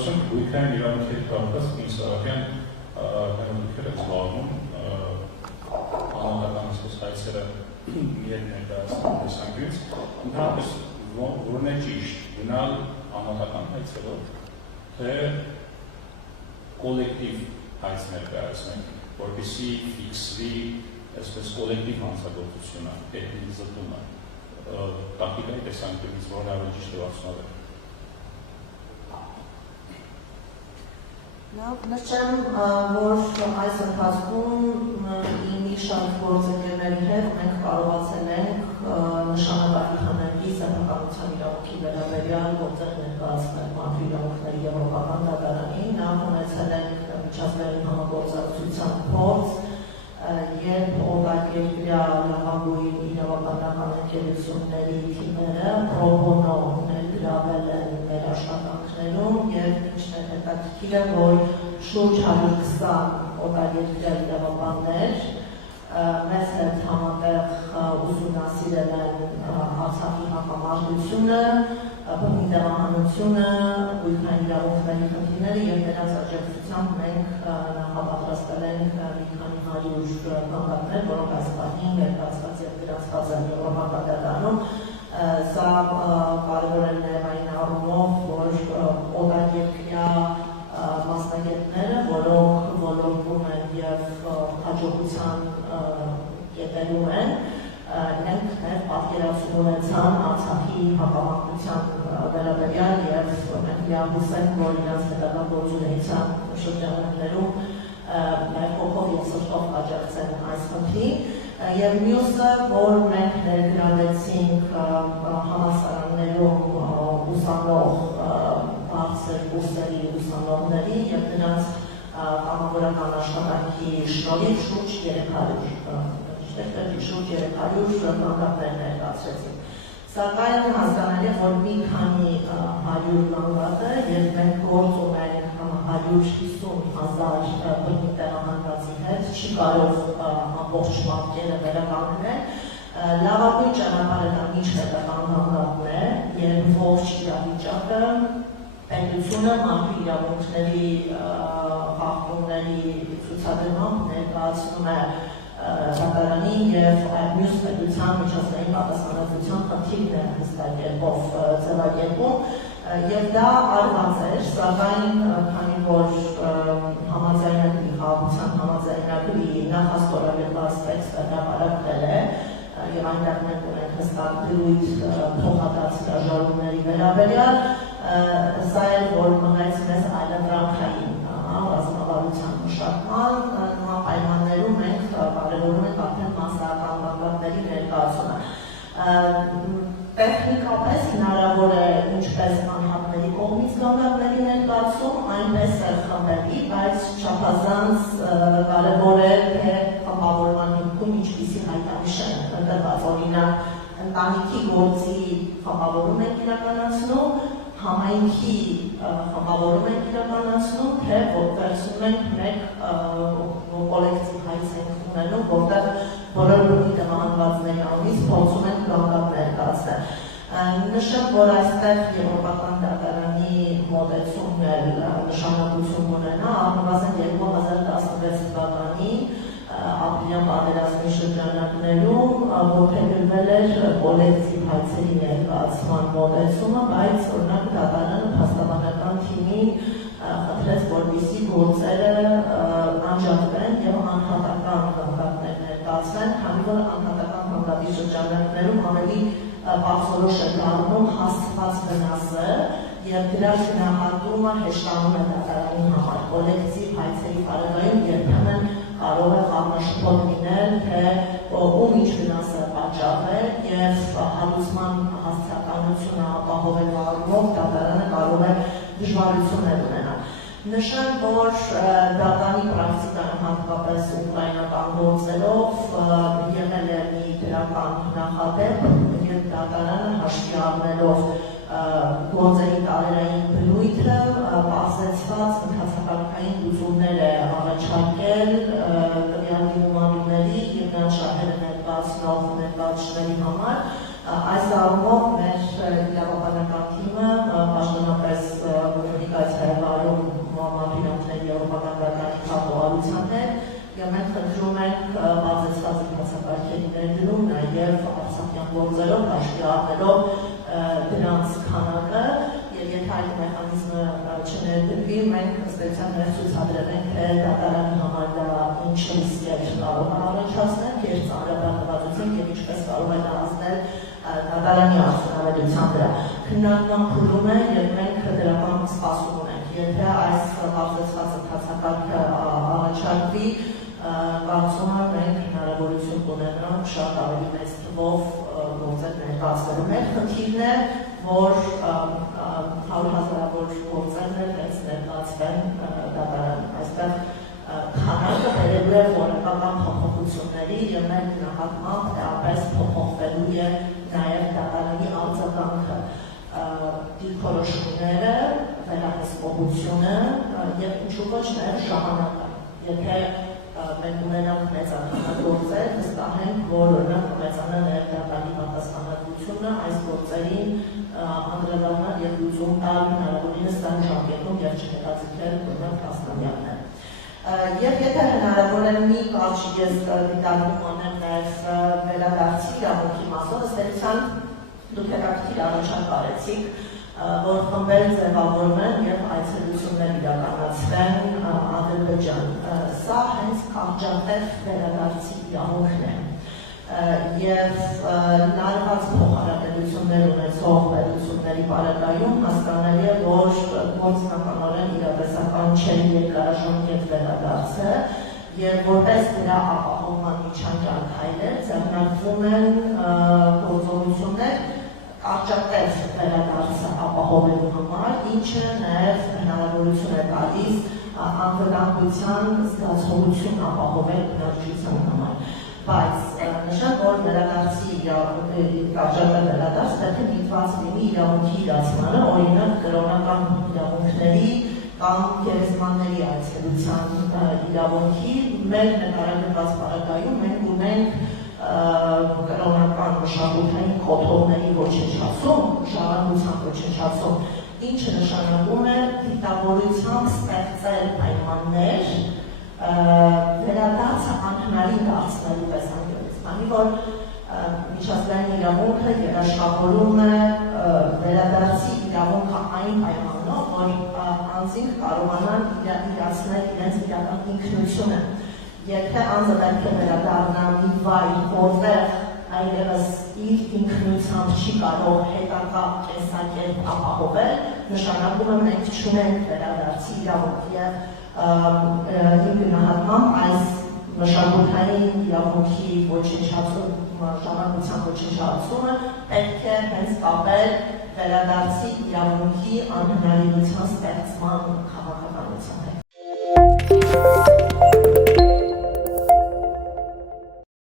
շնորհակալություն գույքային իրավունքների կապված ինստիտուտային բնույթերը զբաղվում անհատական ասած հայցերը միայն ներկայացնում տեսանկյունից ընդհանրապես որն է ճիշտ գնալ անհատական հայցերով թե կոլեկտիվ հայց ներկայացնենք որպեսզի ֆիքսվի այսպես կոլեկտիվ հանցագործությունը էթնիկ զտումը տակտիկայի տեսանկյունից որն է ավելի ճիշտ ուսումնարանը Նշեմ, որ այս ընթացքում մի շարք գործընկերների հետ մենք կարողացել ենք նշանակալի խմբի սեփականության իրավունքի վերաբերյալ գործեր ներկայացնել մարդու իրավունքների եվրոպական դատարանին, նախ ունեցել ենք միջազգային համագործակցության փորձ, երբ օգտագործյա լավագույն իրավաբանական ընկերությունների թիմերը pro bono ներգրավել են մեր աշխատանքներում եւ ինչն է հետաքրքիր է, որ շուրջ 120 օգտագործյա իրավաբաններ մեզ հետ համատեղ ուսումնասիրել են Արցախի հակամարտությունը, բռնի տեղահանությունը, գույքային իրավունքների խնդիրները եւ դրանց աջակցությամբ մենք նախապատրաստել ենք մի քանի 100 գանգատներ, որոնք այս պահին ներկայացված եւ գրանցված են եվրոպական դատարանում։ Սա կարևոր է նաեւ այն առումով, որ օգտագործյա մասնագետները, որոնք ոլորտում են եւ հաջողության կետերում են, իրենք նաև պատկերացում ունեցան Արցախի հակամարտության վերաբերյալ եւ մենք լիահույս ենք, որ իրենց հետագա գործունեության շրջանակներում նաև հոգով եւ սրտով աջակցեն այս խնդրին եւ մյուսը, որ մենք ներգրավեցինք համալսարաններում ուսանող բարձր կուրսերի ուսանողների եւ նրանց կամավորական աշխատանքի շնորհիվ շուրջ 300 գանգատներ ներկայացրեցին։ Սակայն հասկանալի է, որ մի քանի 100 գանգատը եւ մենք գործում ենք 150,000 բռնի տեղահանվածի հետ, չի կարող ամբողջ մարդկերը վերականգնել։ Լավագույն ճանապարհը դա միջնետական գանգատն է եւ ողջ իրավիճակը պետությունը մարդու իրավունքների խախտումների ցուցադրմամբ ներկայացնում է դատարանի եւ մյուս պետության միջազգային պատասխանատվության խնդիրն է հստակ կերպով ձևակերպում եւ դա արված էր, սակայն քանի որ համաձայնագրի խաղաղության համաձայնագրի նախաստորագրված տեքստը հրապարակվել է եւ այնտեղ մենք ունենք հստակ դրույթ փոխադարձ հրաժարումների վերաբերյալ, սա էլ որ մղեց մեզ այլընտրանքային ռազմավարության մշակման նման պայմաններում մենք կարևորում ենք արդեն մասսայական գանգատների ներկայացումը։ Տեխնիկապես հնարավոր է ինչպես անհատների կողմից գանգատների ներկայացում, այնպես էլ խմբերի, բայց չափազանց կարևոր է թե խմբավորման հիմքում ինչպիսի հայտանիշ են ընտրված, օրինակ ընտանիքի գործի խմբավորում ենք իրականացնում, համայնքի խմբավորում ենք իրականացնում, թե վերցնում ենք մեկ կոլեկտիվ հայց ենք ունենում, որտեղ բոլոր բռնի տեղահանվածների անունից փորձում ենք գանգատ ներկայացնել։ Նշեմ, որ այստեղ եվրոպական դատարանի մոտեցումն էլ նշանակություն ունենա, առնվազն 2016 թվականի ապրիլյան պատերազմի շրջանակներում որդեգրվել էր կոլեկտիվ հայցերի ներկայացման մոտեցումը, բայց օրինակ դատարանը փաստաբանական թիմին խնդրեց, որպեսզի գործերը անջատվեն եւ անհատական գանգատներ ներկայացվեն, քանի որ անհատական գանգատի շրջանակներում ավելի բարձրորոշ է դառնում հասցված վնասը եւ դրա գնահատումը հեշտանում է դատարանի համար։ Կոլեկտիվ հայցերի բարելավում երբեմն կարող է խառնաշփոթ լինել, թե ում ինչ վնասը պատճառել եւ հարուցման հասցեականությունը ապահովելու առումով դատարանը կարող է դժվարություններ ունենալ։ Նշեմ, որ դատարանի պրակտիկան հատկապես ուկրաինական գործերով եղել է մի դրական նախադեպ եւ դատարանը հաշվի առնելով գործերի տարերային բնույթը պարզեցված ընթացակարգային լուծումներ է առաջարկել տվյալ դիմումատուների եւ նրանց շահերը ներկայացնող ներկայացուցիչների համար։ Այս առումով մեր իրավաբանական թիմը պաշտոնապես կոմունիկացիա խնդրում ենք բացեցված ընթացակարգերի ներդրում նաև արցախյան գործերով հաշվի առնելով դրանց քանակը եւ եթե այդ մեխանիզմը չներդրվի, մենք ըստ էության ցուցադրել ենք թե դատարանի համար դա ինչ ռիսկեր կարող է առաջացնել, երբ ծանրաբեռնվածություն եւ ինչպես կարող է դարձնել դատարանի արդյունավետության վրա։ Քննարկման փուլում է եւ մենք դրական սպասում ունենք։ Եթե այս բացեցված ընթացակարգը առաջարկվի, կարծում եմ մենք հնարավորություն կունենանք շատ ավելի մեծ թվով գործեր ներկայացնելու։ Մեր խնդիրն է, որ 100,000-ավոր գործերն էլ ներկայացվեն դատարանում։ Այստեղ քանակը բերելու է որակական փոփոխությունների եւ մեր գնահատմամբ դեպս փոփոխվելու է նաեւ դատարանի արձագանքը, դիրքորոշումները, վերահսկողությունը եւ ինչու ոչ նաեւ ժամանակը։ Եթե մենք ունենանք մեծանուն գործեր, վստահ ենք, որ օրինակ կմեծանա նաեւ դատարանի պատասխանատվությունը այս գործերին անդրադառնալ եւ լուծում տալ հնարավորինս տան ժամկետում եւ չհետաձգել օրինակ տասնամյակներ։ Եվ եթե հնարավոր է մի կարճ ես դիտարկում անեմ նաև վերադարձի իրավունքի մասով, ըստ էության դուք հետաքրքիր առաջարկ արեցիք, որ խմբեր ձևավորվեն եւ այցելություններ իրականացվեն Ադրբեջան։ Սա հենց կարճատև վերադարձի իրավունքն է։ Եվ լարված փոխհարաբերություններ ունեցող պետությունների բարակայում հասկանալի է, որ գործնականորեն իրավեսական չէ երկարաժամկետ վերադարձը եւ որպես դրա ապահովման միջանկյալ քայլեր ձեռնարկվում են գործողություններ կարճատև վերադարձը ապահովելու համար, ինչը նաեւ հնարավորություն է տալիս անվտանգության զգացողություն ապահովել բնակչության համար։ Բայց նշան, որ վերադարձի կարճատև վերադարձ պետք է միտված լինի իրավունքի իրացմանը, օրինակ կրոնական իրավունքների կամ գերեզմանների այցելության իրավունքի մեր նկարագրված պարագայում մենք ունենք կրոնական մշակութային կոթողների ոչնչացում, ժառանգության ոչնչացում, ինչը նշանակում է դիտավորությամբ ստեղծել պայմաններ վերադարձը անհնարին դարձնելու տեսանկյունից, քանի որ միջազգային իրավունքը երաշխավորում է վերադարձի իրավունքը այն պայմանով, որ անձինք կարողանան իրացնել իրենց իրական ինքնությունը։ Եթե անձը պետք է վերադառնա մի վայր, որտեղ այլևս իր ինքնությամբ չի կարող հետագա տեսակետ ապահովել, նշանակում է մենք չունենք վերադարձի իրավունք եւ իմ գնահատմամբ այս մշակութային իրավունքի ոչնչացում, ժառանգության ոչնչացումը պետք է հենց կապել վերադարձի իրավունքի անհնարինության ստեղծման քաղաքական